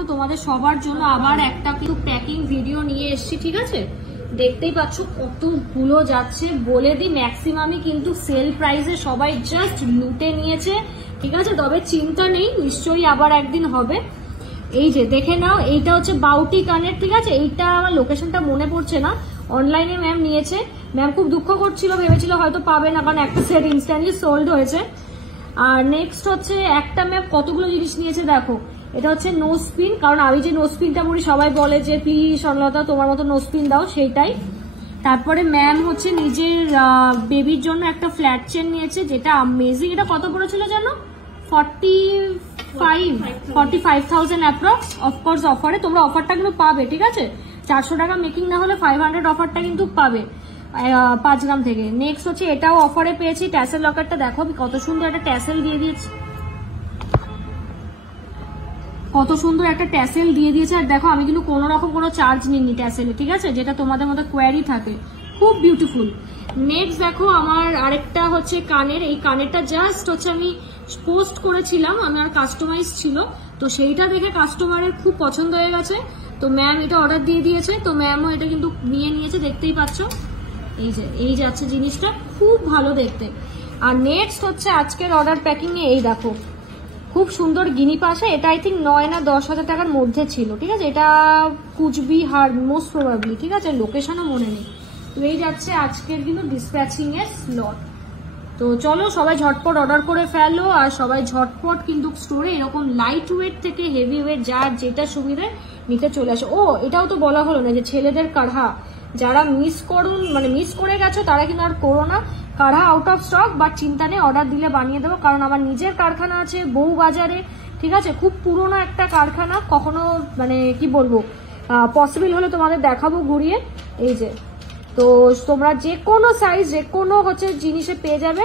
দেখো তোমাদের সবার জন্য আবার একটা কিন্তু প্যাকিং ভিডিও নিয়ে এসেছি, ঠিক আছে? দেখতেই পাচ্ছ কতগুলো যাচ্ছে। বলে দিই ম্যাক্সিমামই কিন্তু সেল প্রাইসে সবাই জাস্ট লুটে নিয়েছে, ঠিক আছে? তবে চিন্তা নেই, নিশ্চয়ই আবার একদিন হবে। এই যে দেখে নাও, এইটা হচ্ছে বাউটি কানের, ঠিক আছে? এইটা আমার লোকেশনটা মনে পড়ছে না, অনলাইনে ম্যাম নিয়েছে। ম্যাম খুব দুঃখ করছিল, ভেবেছিল হয়তো পাবে না, কারণ একটা সেট ইনস্ট্যান্টলি সোল্ড হয়েছে। আর নেক্সট হচ্ছে একটা ম্যাম কতগুলো জিনিস নিয়েছে দেখো। এটা হচ্ছে নোজ পিন, কারণ আমি যে নোজ পিনটা পরি সবাই বলে যে প্লিজ সরলতা তোমার মতো নোজ পিন দাও, সেইটাই। তারপরে ম্যাম হচ্ছে নিজের বেবির জন্য একটা ফ্ল্যাট চেন নিয়েছে, যেটা অ্যামেজিং। এটা কত পড়েছিল জানো? 45,000 অ্যাপ্রক্স। অফকোর্স অফারে, তোমরা অফারটা কিন্তু পাবে, ঠিক আছে? 400 টাকা মেকিং না হলে 500 অফারটা কিন্তু পাবে 5 গ্রাম থেকে। নেক্সট হচ্ছে এটাও অফারে পেয়েছি, ট্যাসেল লকারটা দেখো কত সুন্দর একটা ট্যাসেল দিয়ে দিয়েছে, কত সুন্দর একটা ট্যাসেল দিয়ে দিয়েছে। আর দেখো আমি কিন্তু কোনো রকম কোনো চার্জ নিইনি ট্যাসেলে, ঠিক আছে? যেটা তোমাদের মধ্যে কোয়ারি থাকে, খুব বিউটিফুল। নেক্সট দেখো আমার আরেকটা হচ্ছে কানের, এই কানেরটা জাস্ট হচ্ছে আমি পোস্ট করেছিলাম, আমার কাস্টমাইজ ছিল, তো সেইটা দেখে কাস্টমারের খুব পছন্দ হয়ে গেছে, তো ম্যাম এটা অর্ডার দিয়ে দিয়েছে। তো ম্যামও এটা কিন্তু নিয়ে নিয়েছে, দেখতেই পাচ্ছ। এই যাচ্ছে জিনিসটা, খুব ভালো দেখতে। আর নেক্সট হচ্ছে আজকের অর্ডার প্যাকিং এ এই দেখো খুব সুন্দর গিনি পাশা। এটা আই থিঙ্ক 9 না 10,000 টাকার মধ্যে ছিল, ঠিক আছে? এটা কুচবিহার মোস্ট প্রবাবলি, ঠিক আছে? লোকেশনও মনে নেই। তো এই যাচ্ছে আজকের কিন্তু ডিসপ্যাচিং এর স্লট। তো চলো সবাই ঝটপট অর্ডার করে ফেলো, আর সবাই ঝটপট কিন্তু স্টোরে এরকম লাইট ওয়েট থেকে হেভি ওয়েট যার যেটা সুবিধে নিতে চলে আসে। ও এটাও তো বলা হলো না যে ছেলেদের কাঢ়া যারা মিস করে গেছো তারা কিন্তু আর করো না, কাঢ়া আউট অফ স্টক, বাট চিন্তা নেই, অর্ডার দিলে বানিয়ে দেবো। কারণ আমার নিজের কারখানা আছে বউ বাজারে, ঠিক আছে? খুব পুরোনো একটা কারখানা, কখনো কি বলবো, পসিবল হলে তোমাদের দেখাবো ঘুরিয়ে। এই যে, তো তোমরা যে কোনো সাইজ যে কোনো হচ্ছে জিনিসে পেয়ে যাবে।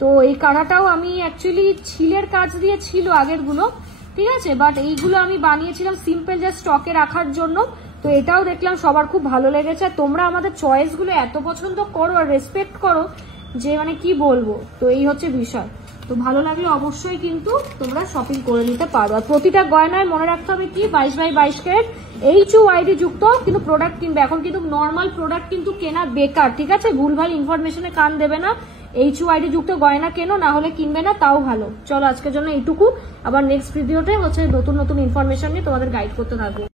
তো এই কাঢ়াটাও আমি অ্যাকচুয়ালি ছিলের কাজ দিয়ে ছিল আগের গুলো, ঠিক আছে? বাট এইগুলো আমি বানিয়েছিলাম সিম্পল জাস্ট স্টকে রাখার জন্য। তো এটাও দেখলাম সবার খুব ভালো লেগেছে। তোমরা আমাদের চয়েসগুলো এত পছন্দ করো আর রেসপেক্ট করো যে কি বলবো। তো এই হচ্ছে বিষয়। তো ভালো লাগলে অবশ্যই কিন্তু তোমরা শপিং করে নিতে পারো। আর প্রতিটা গয়নায় মনে রাখতে হবে কি 22x22 ক্যারেট HUID যুক্ত কিন্তু প্রোডাক্ট কিনবে। এখন কিন্তু নর্মাল প্রোডাক্ট কিন্তু কেনা বেকার, ঠিক আছে? ভুলভাল ইনফরমেশনে কান দেবে না, HUID যুক্ত গয়না কেনো, না হলে কিনবে না, তাও ভালো। চলো আজকের জন্য এইটুকু, আবার নেক্সট ভিডিওতে হচ্ছে নতুন নতুন ইনফরমেশন নিয়ে তোমাদের গাইড করতে থাকবো।